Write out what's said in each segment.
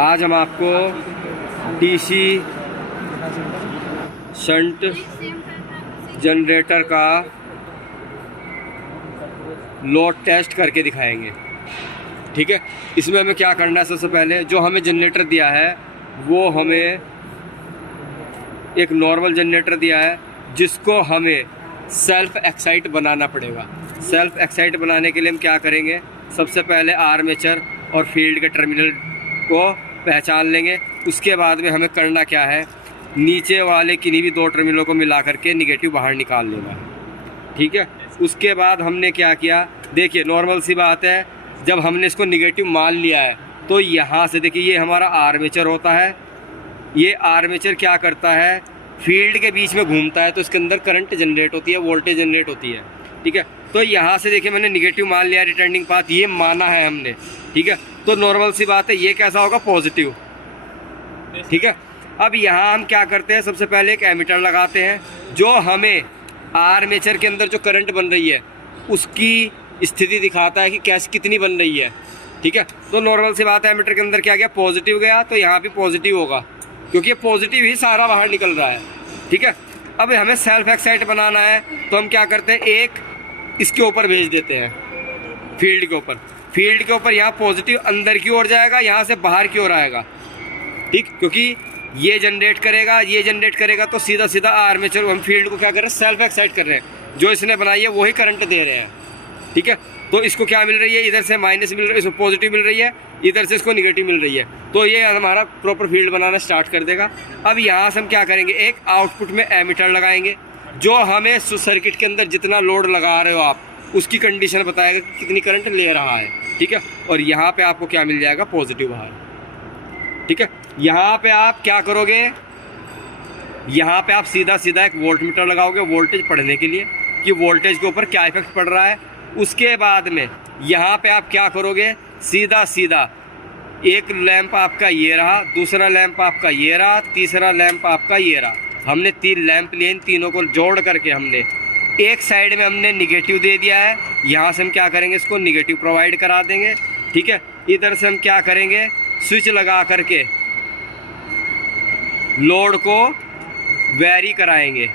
आज हम आपको डीसी शंट जनरेटर का लोड टेस्ट करके दिखाएंगे। ठीक है, इसमें हमें क्या करना है, सबसे पहले जो हमें जनरेटर दिया है वो हमें एक नॉर्मल जनरेटर दिया है जिसको हमें सेल्फ एक्साइट बनाना पड़ेगा। सेल्फ एक्साइट बनाने के लिए हम क्या करेंगे, सबसे पहले आर्मेचर और फील्ड के टर्मिनल को पहचान लेंगे। उसके बाद में हमें करना क्या है, नीचे वाले किन्हीं भी दो टर्मिनलों को मिला करके निगेटिव बाहर निकाल लेना है। ठीक है, उसके बाद हमने क्या किया, देखिए नॉर्मल सी बात है, जब हमने इसको निगेटिव मान लिया है तो यहाँ से देखिए ये हमारा आर्मेचर होता है। ये आर्मेचर क्या करता है, फील्ड के बीच में घूमता है तो इसके अंदर करंट जनरेट होती है, वोल्टेज जनरेट होती है। ठीक है, तो यहाँ से देखिए मैंने निगेटिव मान लिया, रिटर्निंग पाथ ये माना है हमने। ठीक है, तो नॉर्मल सी बात है, ये कैसा होगा, पॉजिटिव। ठीक है, अब यहाँ हम क्या करते हैं, सबसे पहले एक एमीटर लगाते हैं जो हमें आर्मेचर के अंदर जो करंट बन रही है उसकी स्थिति दिखाता है कि कैसे कितनी बन रही है। ठीक है, तो नॉर्मल सी बात है, एमीटर के अंदर क्या गया, पॉजिटिव गया, तो यहाँ भी पॉजिटिव होगा क्योंकि ये पॉजिटिव ही सारा बाहर निकल रहा है। ठीक है, अब हमें सेल्फ एक्साइट बनाना है तो हम क्या करते हैं, एक इसके ऊपर भेज देते हैं, फील्ड के ऊपर। फील्ड के ऊपर यहाँ पॉजिटिव अंदर की ओर जाएगा, यहाँ से बाहर की ओर आएगा। ठीक, क्योंकि ये जनरेट करेगा, ये जनरेट करेगा, तो सीधा सीधा आर्मेचर हम फील्ड को क्या कर रहे हैं, सेल्फ एक्साइट कर रहे हैं। जो इसने बनाई है वही करंट दे रहे हैं। ठीक है, तो इसको क्या मिल रही है, इधर से माइनस मिल रही है, इसको पॉजिटिव मिल रही है, इधर से इसको निगेटिव मिल रही है, तो ये हमारा प्रॉपर फील्ड बनाना स्टार्ट कर देगा। अब यहाँ से हम क्या करेंगे, एक आउटपुट में एमीटर लगाएंगे जो हमें सर्किट के अंदर जितना लोड लगा रहे हो आप उसकी कंडीशन बताएगा कि कितनी करंट ले रहा है। ठीक है, और यहाँ पे आपको क्या मिल जाएगा, पॉजिटिव बाहर। ठीक है, यहाँ पे आप क्या करोगे, यहाँ पे आप सीधा सीधा एक वोल्ट मीटर लगाओगे वोल्टेज पढ़ने के लिए कि वोल्टेज के ऊपर क्या इफेक्ट पड़ रहा है। उसके बाद में यहाँ पे आप क्या करोगे, सीधा सीधा एक लैंप आपका ये रहा, दूसरा लैंप आपका ये रहा, तीसरा लैंप आपका ये रहा। हमने 3 लैंप लिए, इन तीनों को जोड़ करके हमने एक साइड में हमने निगेटिव दे दिया है। यहाँ से हम क्या करेंगे, इसको निगेटिव प्रोवाइड करा देंगे। ठीक है, इधर से हम क्या करेंगे, स्विच लगा करके लोड को वेरी कराएंगे।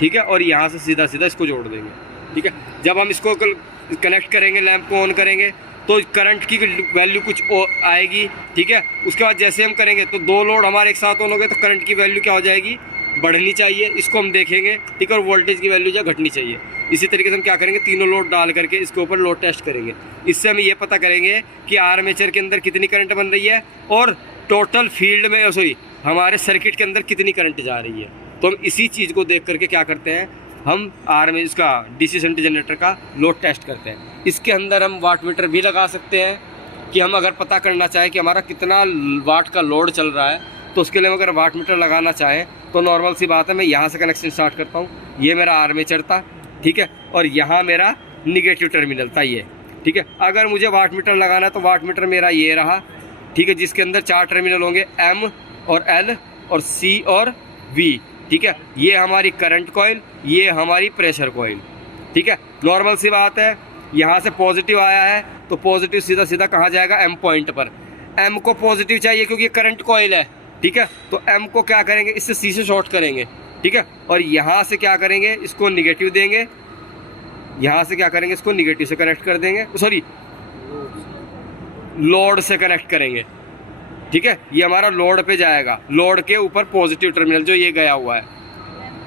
ठीक है, और यहाँ से सीधा सीधा इसको जोड़ देंगे। ठीक है, जब हम इसको कनेक्ट करेंगे, लैंप को ऑन करेंगे तो करंट की वैल्यू कुछ आएगी। ठीक है, उसके बाद जैसे हम करेंगे तो 2 लोड हमारे एक साथ ऑन हो गए तो करंट की वैल्यू क्या हो जाएगी, बढ़नी चाहिए, इसको हम देखेंगे। ठीक है, और वोल्टेज की वैल्यू जो घटनी चाहिए। इसी तरीके से हम क्या करेंगे, तीनों लोड डाल करके इसके ऊपर लोड टेस्ट करेंगे। इससे हम ये पता करेंगे कि आर्मेचर के अंदर कितनी करंट बन रही है और टोटल फील्ड में सॉरी हमारे सर्किट के अंदर कितनी करंट जा रही है। तो हम इसी चीज़ को देख करके क्या करते हैं, हम इसका डीसी शंट जनरेटर का लोड टेस्ट करते हैं। इसके अंदर हम वाट मीटर भी लगा सकते हैं कि हम अगर पता करना चाहें कि हमारा कितना वाट का लोड चल रहा है तो उसके लिए हम अगर वाट मीटर लगाना चाहें तो नॉर्मल सी बात है, मैं यहाँ से कनेक्शन स्टार्ट करता हूँ। ये मेरा आर्मेचर था, ठीक है, और यहाँ मेरा निगेटिव टर्मिनल था ये। ठीक है, अगर मुझे वाट मीटर लगाना है तो वाट मीटर मेरा ये रहा। ठीक है, जिसके अंदर 4 टर्मिनल होंगे, M और L और C और V। ठीक है, ये हमारी करंट कॉइल, ये हमारी प्रेशर कॉइल। ठीक है, नॉर्मल सी बात है, यहाँ से पॉजिटिव आया है तो पॉजिटिव सीधा सीधा कहाँ जाएगा, M पॉइंट पर। M को पॉजिटिव चाहिए क्योंकि ये करंट कॉइल है। ठीक है, तो M को क्या करेंगे, इससे C से शॉर्ट करेंगे। ठीक है, और यहाँ से क्या करेंगे, इसको निगेटिव देंगे, यहाँ से क्या करेंगे, इसको निगेटिव से कनेक्ट कर देंगे, सॉरी लोड से कनेक्ट करेंगे। ठीक है, ये हमारा लोड पे जाएगा, लोड के ऊपर पॉजिटिव टर्मिनल जो ये गया हुआ है।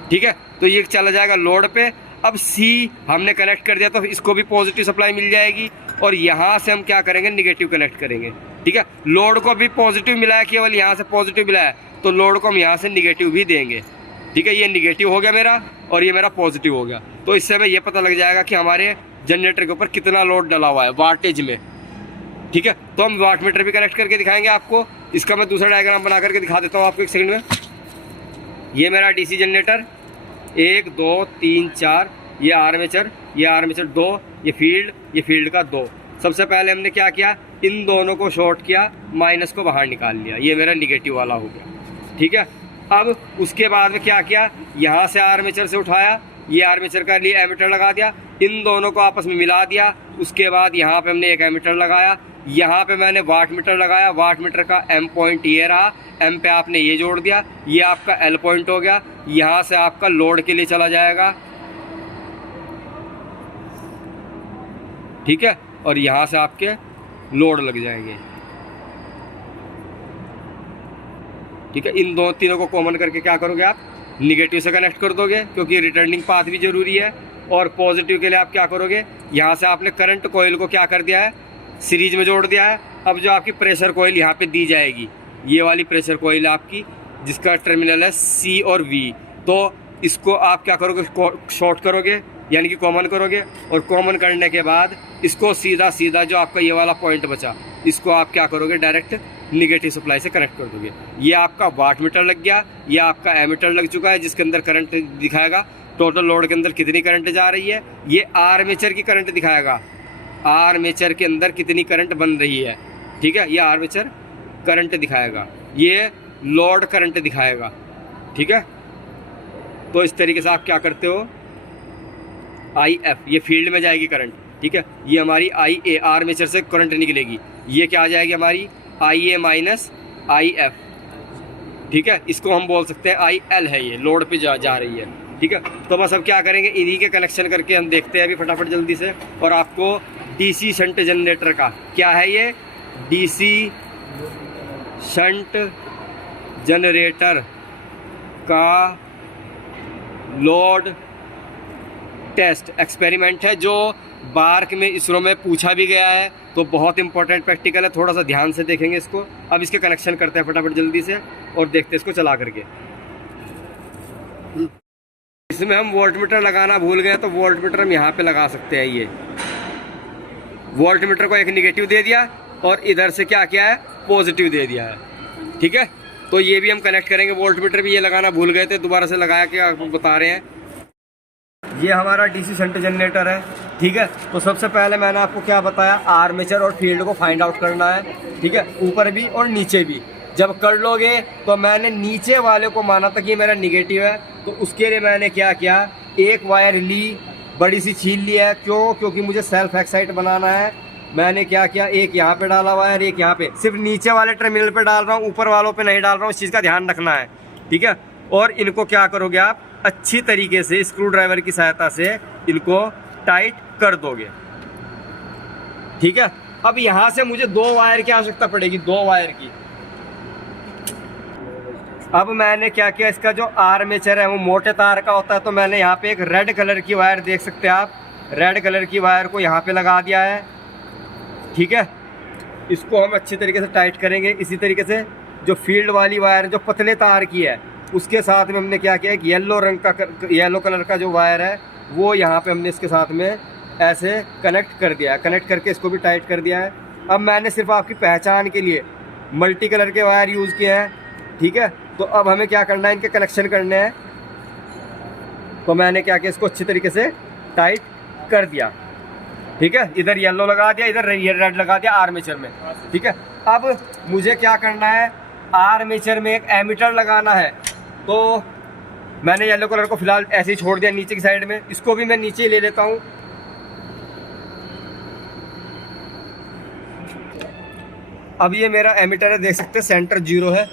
ठीक है, तो ये चला जाएगा लोड पे। अब C हमने कनेक्ट कर दिया तो इसको भी पॉजिटिव सप्लाई मिल जाएगी और यहाँ से हम क्या करेंगे, निगेटिव कनेक्ट करेंगे। ठीक है, लोड को भी पॉजिटिव मिला है, केवल यहाँ से पॉजिटिव मिला है तो लोड को हम यहाँ से निगेटिव भी देंगे। ठीक है, ये निगेटिव हो गया मेरा और ये मेरा पॉजिटिव हो गया। तो इससे हमें ये पता लग जाएगा कि हमारे जनरेटर के ऊपर कितना लोड डला हुआ है वाटेज में। ठीक है, तो हम वाट मीटर भी कनेक्ट करके दिखाएंगे आपको। इसका मैं दूसरा डायग्राम बना करके दिखा देता हूँ आपको एक सेकंड में। ये मेरा डीसी जनरेटर 1 2 3 4, ये आर्मेचर 2, ये फील्ड का 2। सबसे पहले हमने क्या किया, इन दोनों को शॉर्ट किया, माइनस को बाहर निकाल लिया, ये मेरा निगेटिव वाला हो गया। ठीक है, अब उसके बाद में क्या किया, यहाँ से आर्मेचर से उठाया, ये आर्मेचर का लिए एमीटर लगा दिया, इन दोनों को आपस में मिला दिया। उसके बाद यहाँ पे हमने एक एमीटर लगाया, यहाँ पे मैंने वाट मीटर लगाया, वाट मीटर का एम पॉइंट ये रहा, एम पे आपने ये जोड़ दिया, ये आपका एल पॉइंट हो गया। यहाँ से आपका लोड के लिए चला जाएगा, ठीक है, और यहाँ से आपके लोड लग जाएंगे, ठीक है। इन दो तीनों को कॉमन करके क्या करोगे आप, निगेटिव से कनेक्ट कर दोगे, क्योंकि रिटर्निंग पाथ भी जरूरी है। और पॉजिटिव के लिए आप क्या करोगे, यहाँ से आपने करंट कॉइल को क्या कर दिया है, सीरीज में जोड़ दिया है। अब जो आपकी प्रेशर कॉइल यहाँ पे दी जाएगी, ये वाली प्रेशर कॉइल आपकी, जिसका टर्मिनल है सी और वी, तो इसको आप क्या करोगे, शॉर्ट करोगे, यानी कि कॉमन करोगे। और कॉमन करने के बाद इसको सीधा सीधा जो आपका ये वाला पॉइंट बचा, इसको आप क्या करोगे, डायरेक्ट निगेटिव सप्लाई से कनेक्ट कर दोगे। ये आपका वाट मीटर लग गया, ये आपका एमीटर लग चुका है, जिसके अंदर करंट दिखाएगा टोटल लोड के अंदर कितनी करंट जा रही है। ये आर्मेचर की करंट दिखाएगा, आर्मेचर के अंदर कितनी करंट बन रही है, ठीक है। ये आर्मेचर करंट दिखाएगा, ये लोड करंट दिखाएगा, ठीक है। तो इस तरीके से आप क्या करते हो, आई एफ, ये फील्ड में जाएगी करंट, ठीक है। ये हमारी आई ए, आर्मेचर से करंट निकलेगी, ये क्या आ जाएगी हमारी आई ए माइनस आई एफ, ठीक है। इसको हम बोल सकते हैं आई एल है, ये लोड पे जा रही है, ठीक है। तो बस अब क्या करेंगे, इन्हीं के कनेक्शन करके हम देखते हैं अभी फटाफट जल्दी से। और आपको डीसी शंट जनरेटर का क्या है, ये डीसी शंट जनरेटर का लोड टेस्ट एक्सपेरिमेंट है, जो बार्क में इसरो में पूछा भी गया है। तो बहुत इंपॉर्टेंट प्रैक्टिकल है, थोड़ा सा ध्यान से देखेंगे इसको। अब इसके कनेक्शन करते हैं फटाफट जल्दी से और देखते हैं इसको चला करके। इसमें हम वोल्ट मीटर लगाना भूल गए, तो वोल्ट मीटर हम यहाँ पे लगा सकते हैं। ये वोल्ट मीटर को एक निगेटिव दे दिया और इधर से क्या किया है, पॉजिटिव दे दिया है, ठीक है। तो ये भी हम कनेक्ट करेंगे, वोल्ट मीटर भी ये लगाना भूल गए थे, दोबारा से लगाया के आपको बता रहे हैं। ये हमारा डीसी शंट जनरेटर है, ठीक है। तो सबसे पहले मैंने आपको क्या बताया, आर्मेचर और फील्ड को फाइंड आउट करना है, ठीक है, ऊपर भी और नीचे भी। जब कर लोगे तो मैंने नीचे वाले को माना था कि मेरा निगेटिव है, तो उसके लिए मैंने क्या किया, एक वायर ली, बड़ी सी छील ली है। क्यों, क्योंकि मुझे सेल्फ एक्साइट बनाना है। मैंने क्या किया, एक यहाँ पे डाला वायर, एक यहाँ पे, सिर्फ नीचे वाले टर्मिनल पे डाल रहा हूँ, ऊपर वालों पे नहीं डाल रहा हूँ, इस चीज़ का ध्यान रखना है, ठीक है। और इनको क्या करोगे आप, अच्छी तरीके से स्क्रू ड्राइवर की सहायता से इनको टाइट कर दोगे, ठीक है। अब यहाँ से मुझे 2 वायर की आवश्यकता पड़ेगी, 2 वायर की। अब मैंने क्या किया, इसका जो आर्मेचर है वो मोटे तार का होता है, तो मैंने यहाँ पे एक रेड कलर की वायर, देख सकते हैं आप, रेड कलर की वायर को यहाँ पे लगा दिया है, ठीक है। इसको हम अच्छी तरीके से टाइट करेंगे। इसी तरीके से जो फील्ड वाली वायर जो पतले तार की है, उसके साथ में हमने क्या किया, कि येलो कलर का जो वायर है वो यहाँ पे हमने इसके साथ में ऐसे कनेक्ट कर दिया है। कनेक्ट करके इसको भी टाइट कर दिया है। अब मैंने सिर्फ आपकी पहचान के लिए मल्टी कलर के वायर यूज़ किए हैं, ठीक है। तो अब हमें क्या करना है, इनके कनेक्शन करने हैं। तो मैंने क्या किया, इसको अच्छी तरीके से टाइट कर दिया, ठीक है। इधर येलो लगा दिया, इधर रेड लगा दिया आर्मेचर में, ठीक है। अब मुझे क्या करना है, आर्मेचर में एक एमीटर लगाना है। तो मैंने येलो कलर को फिलहाल ऐसे ही छोड़ दिया नीचे की साइड में, इसको भी मैं नीचे ही ले लेता हूँ। अब ये मेरा एमीटर है, देख सकते हैं सेंटर 0 है,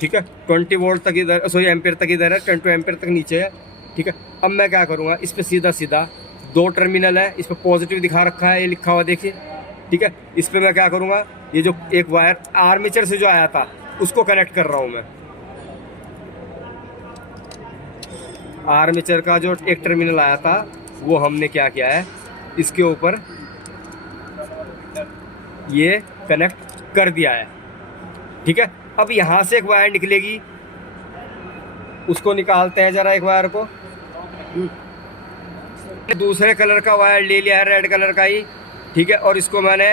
ठीक है। 20 वोल्ट तक इधर, सॉरी एम्पेयर तक इधर है, 22 एम्पेयर तक नीचे है, ठीक है। अब मैं क्या करूँगा, इस पर सीधा सीधा 2 टर्मिनल है, इस पर पॉजिटिव दिखा रखा है, ये लिखा हुआ देखिए, ठीक है। इस पर मैं क्या करूँगा, ये जो एक वायर आर्मेचर से जो आया था उसको कनेक्ट कर रहा हूँ मैं। आर्मेचर का जो एक टर्मिनल आया था वो हमने क्या किया है, इसके ऊपर ये कनेक्ट कर दिया है, ठीक है। अब यहाँ से एक वायर निकलेगी, उसको निकालते हैं जरा, एक वायर को। दूसरे कलर का वायर ले लिया है, रेड कलर का ही, ठीक है। और इसको मैंने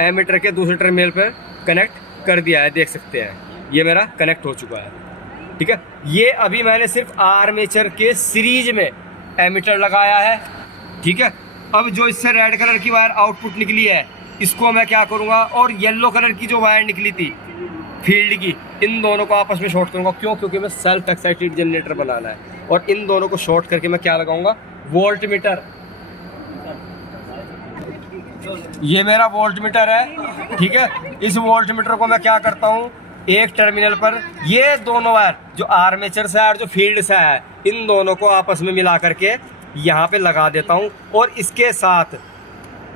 एमीटर के दूसरे टर्मिनल पर कनेक्ट कर दिया है, देख सकते हैं ये मेरा कनेक्ट हो चुका है, ठीक है। ये अभी मैंने सिर्फ आर्मेचर के सीरीज में एमीटर लगाया है, ठीक है। अब जो इससे रेड कलर की वायर आउटपुट निकली है, इसको मैं क्या करूँगा, और येलो कलर की जो वायर निकली थी फील्ड की, इन दोनों को आपस में शॉर्ट करूँगा। क्यों, क्योंकि मैं सेल्फ एक्साइटेड जनरेटर बनाना है। और इन दोनों को शॉर्ट करके मैं क्या लगाऊंगा, वोल्ट मीटर, ये मेरा वोल्ट मीटर है, ठीक है। इस वोल्ट मीटर को मैं क्या करता हूँ, एक टर्मिनल पर ये दोनों वायर जो आर्मेचर से है और जो फील्ड से है, इन दोनों को आपस में मिला करके यहाँ पे लगा देता हूँ। और इसके साथ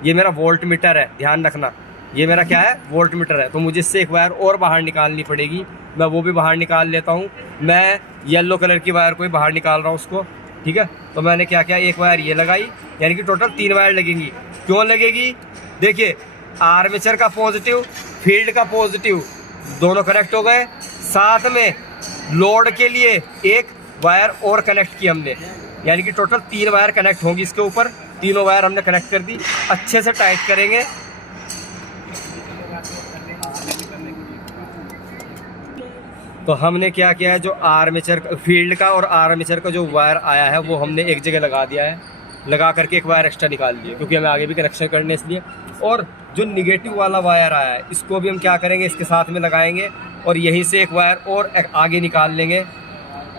ये मेरा वोल्ट मीटर है, ध्यान रखना, ये मेरा क्या है, वोल्ट मीटर है। तो मुझे इससे एक वायर और बाहर निकालनी पड़ेगी, मैं वो भी बाहर निकाल लेता हूँ। मैं येलो कलर की वायर को ही बाहर निकाल रहा हूँ उसको, ठीक है। तो मैंने क्या किया, एक वायर ये लगाई, यानी कि टोटल 3 वायर लगेंगी। क्यों लगेगी, देखिए आर्मेचर का पॉजिटिव, फील्ड का पॉजिटिव दोनों कनेक्ट हो गए। साथ में लोड के लिए एक वायर और कनेक्ट की हमने, यानी कि टोटल 3 वायर कनेक्ट होंगी इसके ऊपर। तीनों वायर हमने कनेक्ट कर दी, अच्छे से टाइट करेंगे। तो हमने क्या किया है, जो आर्मेचर फील्ड का और आर्मेचर का जो वायर आया है वो हमने एक जगह लगा दिया है, लगा करके एक वायर एक्स्ट्रा निकाल दिया, क्योंकि हमें आगे भी कनेक्शन करने इसलिए। और जो निगेटिव वाला वायर आया है इसको भी हम क्या करेंगे, इसके साथ में लगाएंगे और यहीं से एक वायर और आगे निकाल लेंगे,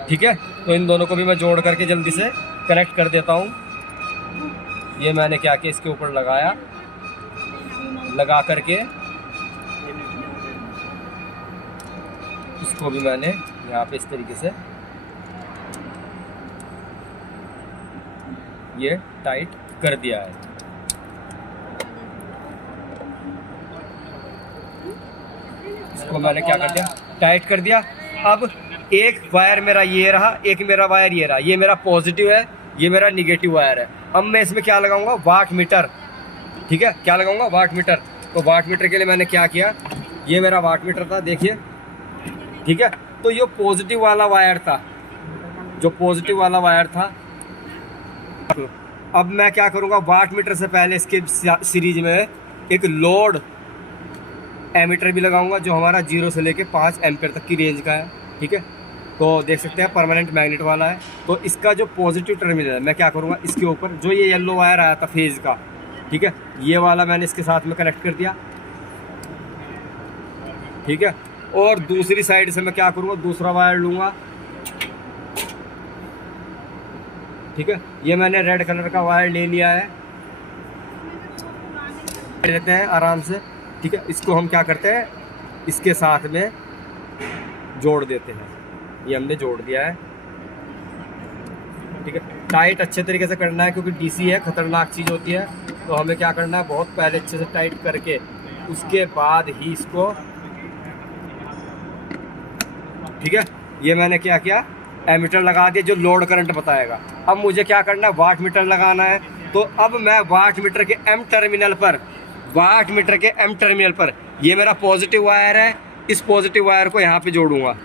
ठीक है। तो इन दोनों को भी मैं जोड़ करके जल्दी से कनेक्ट कर देता हूँ। ये मैंने क्या किया, इसके ऊपर लगाया, लगा करके इसको भी मैंने यहाँ पे इस तरीके से ये टाइट कर दिया है। इसको मैंने क्या कर दिया, टाइट कर दिया। अब एक वायर मेरा ये रहा, एक मेरा वायर ये रहा, ये मेरा पॉजिटिव है, ये मेरा निगेटिव वायर है। अब मैं इसमें क्या लगाऊंगा, वाट मीटर, ठीक है। क्या लगाऊंगा, वाट मीटर। तो वाट मीटर के लिए मैंने क्या किया, ये मेरा वाट मीटर था, देखिए, ठीक है। तो ये पॉजिटिव वाला वायर था, जो पॉजिटिव वाला वायर था। अब मैं क्या करूंगा, वाट मीटर से पहले इसके सीरीज में एक लोड एमीटर भी लगाऊंगा, जो हमारा 0 से लेके 5 एम्पेयर तक की रेंज का है, ठीक है। तो देख सकते हैं परमानेंट मैग्नेट वाला है। तो इसका जो पॉजिटिव टर्मिनल है, मैं क्या करूंगा, इसके ऊपर जो ये येलो वायर आया था फेज का, ठीक है, ये वाला मैंने इसके साथ में कनेक्ट कर दिया, ठीक है। और दूसरी साइड से मैं क्या करूँगा, दूसरा वायर लूँगा, ठीक है। ये मैंने रेड कलर का वायर ले लिया है, लेते हैं आराम से, ठीक है। इसको हम क्या करते हैं, इसके साथ में जोड़ देते हैं। ये हमने जोड़ दिया है, ठीक है। टाइट अच्छे तरीके से करना है, क्योंकि डीसी है, खतरनाक चीज़ होती है। तो हमें क्या करना है, बहुत पहले अच्छे से टाइट करके उसके बाद ही इसको, ठीक है। ये मैंने क्या किया, एमीटर लगा दिया जो लोड करंट बताएगा। अब मुझे क्या करना है, वाट मीटर लगाना है। तो अब मैं वाट मीटर के एम टर्मिनल पर, वाट मीटर के एम टर्मिनल पर, ये मेरा पॉजिटिव वायर है, इस पॉजिटिव वायर को यहाँ पे जोड़ूंगा।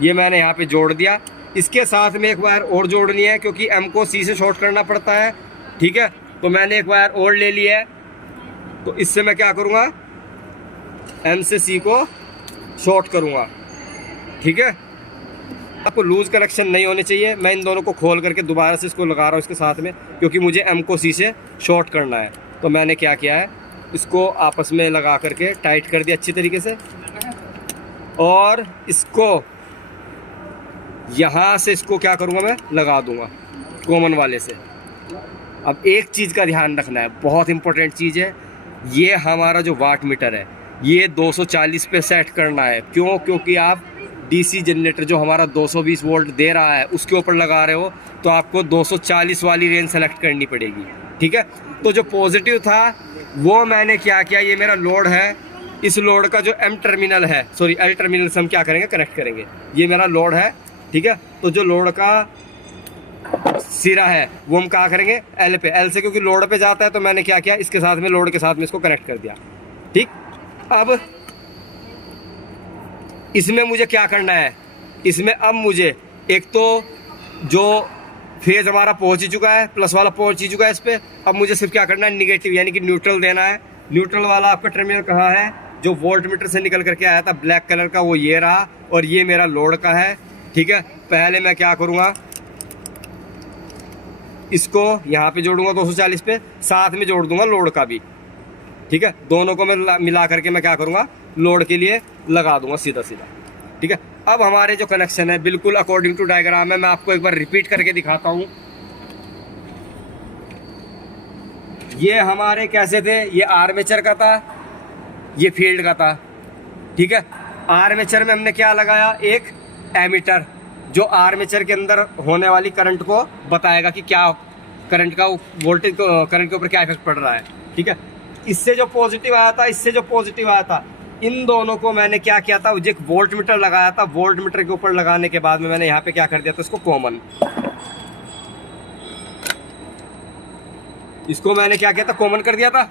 ये मैंने यहाँ पे जोड़ दिया। इसके साथ में एक वायर और जोड़नी है, क्योंकि एम को सी से शॉर्ट करना पड़ता है, ठीक है। तो मैंने एक वायर और ले लिया है। तो इससे मैं क्या करूँगा, एम से सी को शॉर्ट करूँगा, ठीक है। आपको लूज कनेक्शन नहीं होने चाहिए। मैं इन दोनों को खोल करके दोबारा से इसको लगा रहा हूँ इसके साथ में, क्योंकि मुझे एम को सी से शॉर्ट करना है। तो मैंने क्या किया है, इसको आपस में लगा करके टाइट कर दिया अच्छी तरीके से, और इसको यहाँ से इसको क्या करूँगा, मैं लगा दूँगा कॉमन वाले से। अब एक चीज़ का ध्यान रखना है, बहुत इंपॉर्टेंट चीज़ है, ये हमारा जो वाट मीटर है ये 240 पे सेट करना है। क्यों, क्योंकि आप डीसी जनरेटर जो हमारा 220 वोल्ट दे रहा है उसके ऊपर लगा रहे हो, तो आपको 240 वाली रेंज सेलेक्ट करनी पड़ेगी, ठीक है। तो जो पॉजिटिव था वो मैंने क्या किया, ये मेरा लोड है, इस लोड का जो एम टर्मिनल है, सॉरी एल टर्मिनल से हम क्या करेंगे, कनेक्ट करेंगे। ये मेरा लोड है, ठीक है। तो जो लोड का सिरा है वो हम कहाँ करेंगे, एल पे, एल से क्योंकि लोड पे जाता है। तो मैंने क्या किया, इसके साथ में लोड के साथ में इसको कनेक्ट कर दिया, ठीक। अब इसमें मुझे क्या करना है, इसमें अब मुझे एक तो जो फेज हमारा पहुंच ही चुका है, प्लस वाला पहुंच ही चुका है इस पर। अब मुझे सिर्फ क्या करना है, निगेटिव यानी कि न्यूट्रल देना है। न्यूट्रल वाला आपका टर्मिनल कहाँ है, जो वोल्ट मीटर से निकल करके आया था ब्लैक कलर का, वो ये रहा, और ये मेरा लोड का है, ठीक है। पहले मैं क्या करूँगा, इसको यहाँ पे जोड़ूंगा 240 पे, साथ में जोड़ दूंगा लोड का भी, ठीक है। दोनों को मैं मिला करके मैं क्या करूँगा, लोड के लिए लगा दूंगा सीधा सीधा, ठीक है। अब हमारे जो कनेक्शन है बिल्कुल अकॉर्डिंग टू डायग्राम है। मैं आपको एक बार रिपीट करके दिखाता हूँ। ये हमारे कैसे थे, ये आर्मेचर का था, ये फील्ड का था, ठीक है। आर्मेचर में हमने क्या लगाया, एक एमीटर, जो आर्मेचर के अंदर होने वाली करंट को बताएगा कि क्या करंट का वोल्टेज करंट के ऊपर क्या इफेक्ट पड़ रहा है, ठीक है। इससे जो पॉजिटिव आया था, इससे जो पॉजिटिव आया था, इन दोनों को मैंने क्या किया था, एक वोल्ट मीटर लगाया था। वोल्ट मीटर के ऊपर लगाने के बाद में मैंने यहाँ पे क्या कर दिया था, इसको कॉमन, इसको मैंने क्या किया था, कॉमन कर दिया था,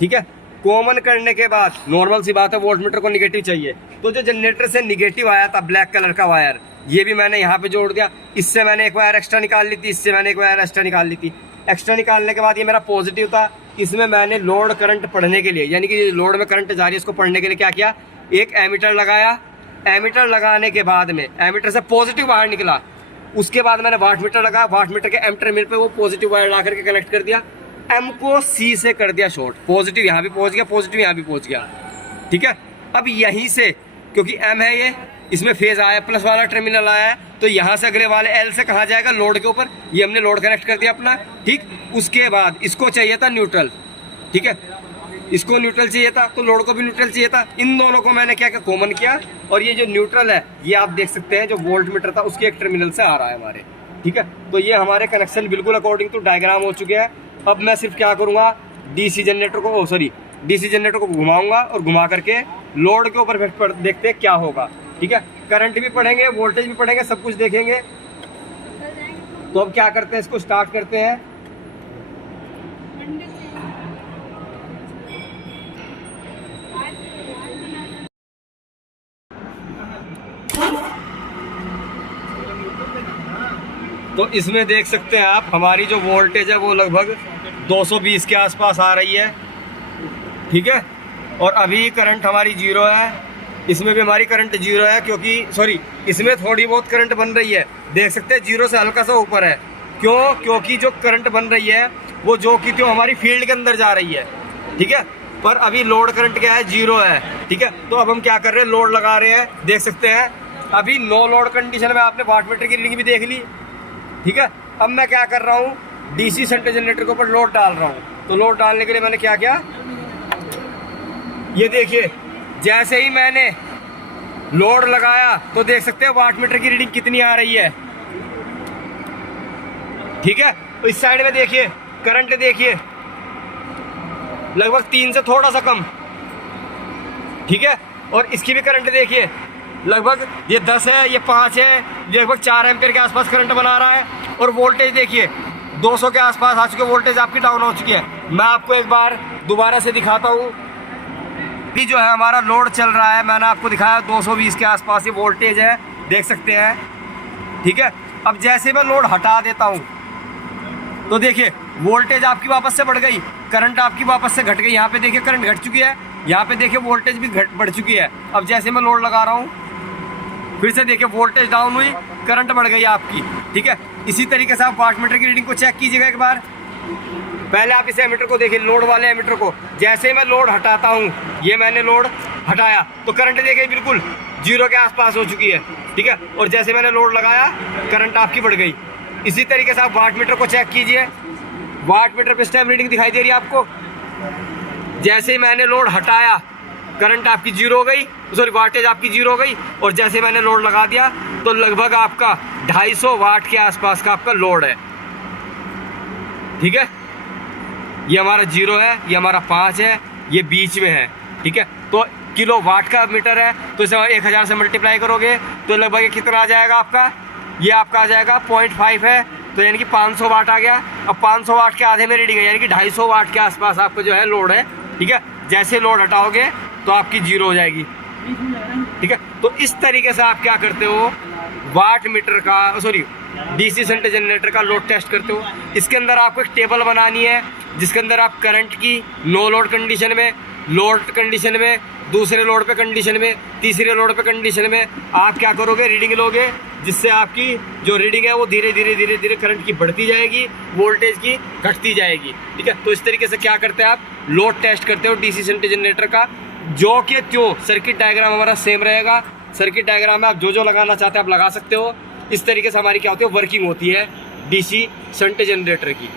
ठीक है। कॉमन करने के बाद नॉर्मल सी बात है, वोल्ट मीटर को निगेटिव चाहिए, तो जो जनरेटर से निगेटिव आया था ब्लैक कलर का वायर, ये भी मैंने यहाँ पे जोड़ दिया। इससे मैंने एक वायर एक्स्ट्रा निकाल ली थी, इससे मैंने एक वायर एक्स्ट्रा निकाल ली थी। एक्स्ट्रा निकालने के बाद ये मेरा पॉजिटिव था, इसमें मैंने लोड करंट पढ़ने के लिए, यानी कि लोड में करंट जा रही है, इसको पढ़ने के लिए क्या किया, एक एमीटर लगाया। एमीटर लगाने के बाद में एमीटर से पॉजिटिव बाहर निकला, उसके बाद मैंने वाट मीटर लगाया। वाट मीटर के एम टर्मिनल पे वो पॉजिटिव वायर ला करके कनेक्ट कर दिया, एम को सी से कर दिया शॉर्ट, पॉजिटिव यहाँ भी पहुँच गया, पॉजिटिव यहाँ भी पहुँच गया, ठीक है। अब यहीं से, क्योंकि एम है ये, इसमें फेज आया, प्लस वाला टर्मिनल आया है, तो यहाँ से अगले वाले एल से कहाँ जाएगा, लोड के ऊपर। ये हमने लोड कनेक्ट कर दिया अपना, ठीक। उसके बाद इसको चाहिए था न्यूट्रल, ठीक है, इसको न्यूट्रल चाहिए था, तो लोड को भी न्यूट्रल चाहिए था। इन दोनों को मैंने क्या किया, कॉमन किया, और ये जो न्यूट्रल है, ये आप देख सकते हैं जो वोल्ट मीटर था उसके एक टर्मिनल से आ रहा है हमारे, ठीक है। तो ये हमारे कनेक्शन बिल्कुल अकॉर्डिंग टू डायग्राम हो चुके हैं। अब मैं सिर्फ क्या करूँगा, डीसी जनरेटर को घुमाऊंगा और घुमा करके लोड के ऊपर देखते हैं क्या होगा, ठीक है। करंट भी पढ़ेंगे, वोल्टेज भी पढ़ेंगे, सब कुछ देखेंगे। तो अब क्या करते हैं, इसको स्टार्ट करते हैं। तो इसमें देख सकते हैं आप, हमारी जो वोल्टेज है वो लगभग 220 के आसपास आ रही है, ठीक है। और अभी करंट हमारी जीरो है, इसमें भी हमारी करंट जीरो है, क्योंकि इसमें थोड़ी बहुत करंट बन रही है, देख सकते हैं जीरो से हल्का सा ऊपर है। क्यों, क्योंकि जो करंट बन रही है वो जो कि तो हमारी फील्ड के अंदर जा रही है, ठीक है। पर अभी लोड करंट क्या है, जीरो है, ठीक है। तो अब हम क्या कर रहे हैं, लोड लगा रहे हैं, देख सकते हैं अभी नो लोड कंडीशन में आपने वाट मीटर की रीडिंग भी देख ली, ठीक है। अब मैं क्या कर रहा हूँ, डीसी शंट जनरेटर के ऊपर लोड डाल रहा हूँ। तो लोड डालने के लिए मैंने क्या किया, ये देखिए, जैसे ही मैंने लोड लगाया तो देख सकते हैं वाट मीटर की रीडिंग कितनी आ रही है, ठीक है। तो इस साइड में देखिए, करंट देखिए लगभग 3 से थोड़ा सा कम, ठीक है। और इसकी भी करंट देखिए, लगभग ये 10 है, ये 5 है, लगभग 4 एम्पियर के आसपास करंट बना रहा है। और वोल्टेज देखिए 200 के आसपास आ चुके, वोल्टेज आपकी डाउन हो चुकी है। मैं आपको एक बार दोबारा से दिखाता हूँ कि जो है हमारा लोड चल रहा है, मैंने आपको दिखाया 220 के आसपास ये वोल्टेज है, देख सकते हैं, ठीक है। अब जैसे मैं लोड हटा देता हूँ तो देखिए वोल्टेज आपकी वापस से बढ़ गई, करंट आपकी वापस से घट गई। यहाँ पे देखिए करंट घट चुकी है, यहाँ पे देखिए वोल्टेज भी बढ़ चुकी है। अब जैसे मैं लोड लगा रहा हूँ, फिर से देखिए वोल्टेज डाउन हुई, करंट बढ़ गई आपकी, ठीक है। इसी तरीके से आप वाट मीटर की रीडिंग को चेक कीजिएगा एक बार। पहले आप इस एमीटर को देखिए, लोड वाले एमीटर को, जैसे ही मैं लोड हटाता हूँ, ये मैंने लोड हटाया तो करंट देखिए बिल्कुल जीरो के आसपास हो चुकी है, ठीक है। और जैसे मैंने लोड लगाया, करंट आपकी बढ़ गई। इसी तरीके से आप वाट मीटर को चेक कीजिए, वाट मीटर पे इस टाइम रीडिंग दिखाई दे रही है आपको। जैसे ही मैंने लोड हटाया, करंट आपकी जीरो हो गई, वाटेज आपकी जीरो हो गई। और जैसे मैंने लोड लगा दिया तो लगभग आपका 250 वाट के आसपास का आपका लोड है, ठीक है। ये हमारा जीरो है, ये हमारा 5 है, ये बीच में है, ठीक है। तो किलो वाट का मीटर है, तो इसे 1000 से मल्टीप्लाई करोगे तो लगभग कितना आ जाएगा आपका, ये आपका आ जाएगा 0.5 है, तो यानी कि 500 वाट आ गया। अब 500 वाट के आधे में रीडिंग है, यानी कि 250 वाट के आसपास आपका जो है लोड है, ठीक है। जैसे लोड हटाओगे तो आपकी जीरो हो जाएगी, ठीक है। तो इस तरीके से आप क्या करते हो, वाट मीटर का डीसी शंट जनरेटर का लोड टेस्ट करते हो। इसके अंदर आपको एक टेबल बनानी है, जिसके अंदर आप करंट की नो लोड कंडीशन में, लोड कंडीशन में, दूसरे लोड पे कंडीशन में, तीसरे लोड पे कंडीशन में आप क्या करोगे, रीडिंग लोगे, जिससे आपकी जो रीडिंग है वो धीरे धीरे करंट की बढ़ती जाएगी, वोल्टेज की घटती जाएगी, ठीक है। तो इस तरीके से क्या करते हैं, आप लोड टेस्ट करते हो डीसी शंट जनरेटर का, जो कि त्यों सर्किट डायग्राम हमारा सेम रहेगा। सर्किट डायग्राम में आप जो लगाना चाहते हैं आप लगा सकते हो। इस तरीके से हमारी क्या होती है, वर्किंग होती है डीसी शंट जनरेटर की।